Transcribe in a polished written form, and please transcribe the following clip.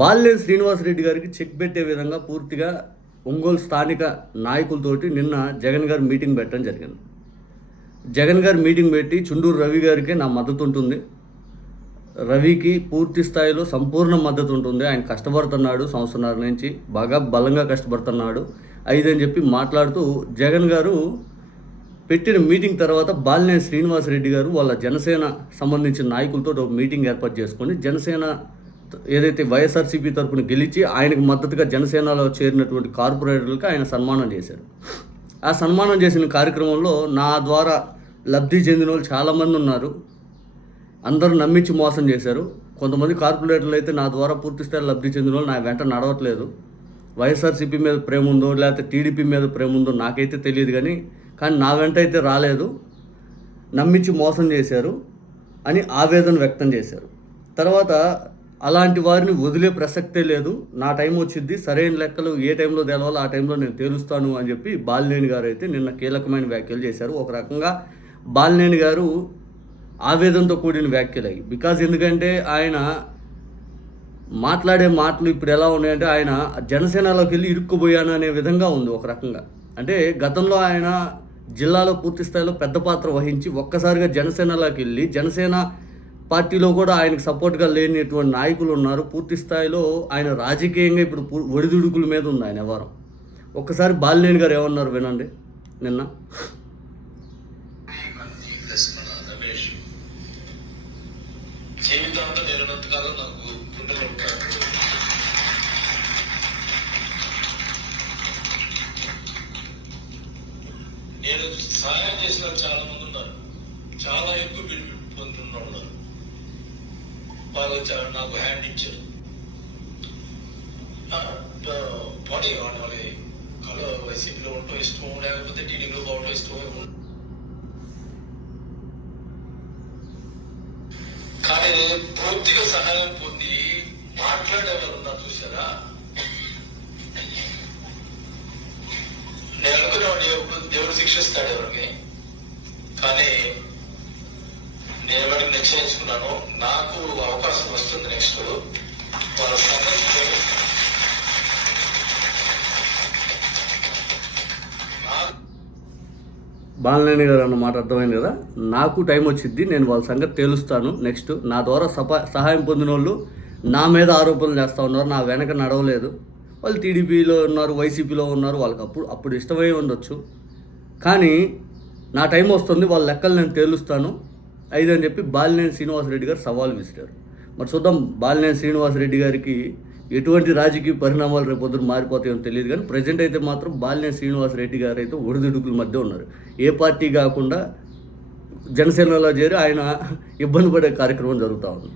బాలినేని శ్రీనివాసరెడ్డి గారికి చెక్ పెట్టే విధంగా పూర్తిగా ఒంగోలు స్థానిక నాయకులతోటి నిన్న జగన్ గారు మీటింగ్ పెట్టడం జరిగింది. జగన్ గారు మీటింగ్ పెట్టి చుండూరు రవి గారికి నా మద్దతు ఉంటుంది, రవికి పూర్తి స్థాయిలో సంపూర్ణ మద్దతు ఉంటుంది, ఆయన కష్టపడుతున్నాడు, సంవత్సరాల నుంచి బాగా బలంగా కష్టపడుతున్నాడు అని చెప్పి మాట్లాడుతూ జగన్ గారు పెట్టిన మీటింగ్ తర్వాత బాలినేని శ్రీనివాసరెడ్డి గారు వాళ్ళ జనసేన సంబంధించిన నాయకులతో ఒక మీటింగ్ ఏర్పాటు చేసుకొని జనసేన ఏదైతే వైఎస్ఆర్సీపీ తరఫున గెలిచి ఆయనకు మద్దతుగా జనసేనలో చేరినటువంటి కార్పొరేటర్లకు ఆయన సన్మానం చేశారు. ఆ సన్మానం చేసిన కార్యక్రమంలో నా ద్వారా లబ్ధి చెందిన వాళ్ళు చాలామంది ఉన్నారు. అందరూ నమ్మించి మోసం చేశారు. కొంతమంది కార్పొరేటర్లు అయితే నా ద్వారా పూర్తి స్థాయి లబ్ధి చెందిన వాళ్ళు నా వెంట నడవట్లేదు. వైఎస్ఆర్సీపీ మీద ప్రేమ ఉందో లేకపోతే టీడీపీ మీద ప్రేమ ఉందో నాకైతే తెలియదు, కానీ నా వెంట అయితే రాలేదు, నమ్మించి మోసం చేశారు అని ఆవేదన వ్యక్తం చేశారు. తర్వాత అలాంటి వారిని వదిలే ప్రసక్తే లేదు, నా టైం వచ్చింది, సరైన లెక్కలు ఏ టైంలో తెలవాలో ఆ టైంలో నేను తేలుస్తాను అని చెప్పి బాలినేని గారు అయితే నిన్న కీలకమైన వ్యాఖ్యలు చేశారు. ఒక రకంగా బాలినేని గారు ఆవేదనతో కూడిన వ్యాఖ్యలు అయ్యి, బికాజ్ ఎందుకంటే ఆయన మాట్లాడే మాటలు ఇప్పుడు ఎలా ఉన్నాయంటే ఆయన జనసేనలోకి వెళ్ళి ఇరుక్కుపోయాను అనే విధంగా ఉంది. ఒక రకంగా అంటే గతంలో ఆయన జిల్లాలో పూర్తి స్థాయిలో పెద్ద పాత్ర వహించి ఒక్కసారిగా జనసేనలోకి వెళ్ళి జనసేన పార్టీలో కూడా ఆయనకు సపోర్ట్గా లేనిటువంటి నాయకులు ఉన్నారు. పూర్తి స్థాయిలో ఆయన రాజకీయంగా ఇప్పుడు ఒడిదుడుకుల మీద ఉంది ఆయన వ్యవహారం. ఒక్కసారి బాలినేని గారు ఏమన్నారు వినండి. నిన్న నేను సహాయం చేసిన చాలా మంది ఉన్నారు, చాలా ఎక్కువ బెనిఫిట్ పొందుతున్న ఉన్నారు. వాళ్ళు నాకు హ్యాండ్ ఇచ్చారు. పోనీ వాళ్ళ కళ వైసీపీలో ఉండటం ఇష్టం, లేకపోతే టీడీపీలో పోవడం ఇష్టం. కానీ పూర్తిగా సహాయం పొంది మాట్లాడేవారు ఉన్నారు చూసారా. నేను అనుకునేవాడిని దేవుడు శిక్షిస్తాడు ఎవరికి, కానీ నేను ఎవరికి నిశ్చయించుకున్నాను, నాకు అవకాశం వస్తుంది నెక్స్ట్ వాళ్ళ సంగతి. బాలినేని గారు అన్న మాట అర్థమైంది కదా. నాకు టైం వచ్చింది, నేను వాళ్ళ సంగతి తేలుస్తాను. నెక్స్ట్ నా ద్వారా సహాయం పొందిన వాళ్ళు నా మీద ఆరోపణలు చేస్తూ ఉన్నారు, నా వెనక నడవలేదు, వాళ్ళు టీడీపీలో ఉన్నారు, వైసీపీలో ఉన్నారు, వాళ్ళకి అప్పుడు ఇష్టమై ఉండొచ్చు, కానీ నా టైం వస్తుంది, వాళ్ళ లెక్కలు నేను తేలుస్తాను అని చెప్పి బాలినేని శ్రీనివాసరెడ్డి గారు సవాల్ విసిరారు. మరి చూద్దాం బాలినేని శ్రీనివాసరెడ్డి గారికి ఎటువంటి రాజకీయ పరిణామాలు రేపొద్దున మారిపోతాయో తెలియదు, కానీ ప్రజెంట్ అయితే మాత్రం బాలినేని శ్రీనివాసరెడ్డి గారు అయితే ఒడిదుడుకుల మధ్య ఉన్నారు. ఏ పార్టీ కాకుండా జనసేనలో చేరి ఆయన ఇబ్బంది పడే కార్యక్రమం జరుగుతూ ఉంది.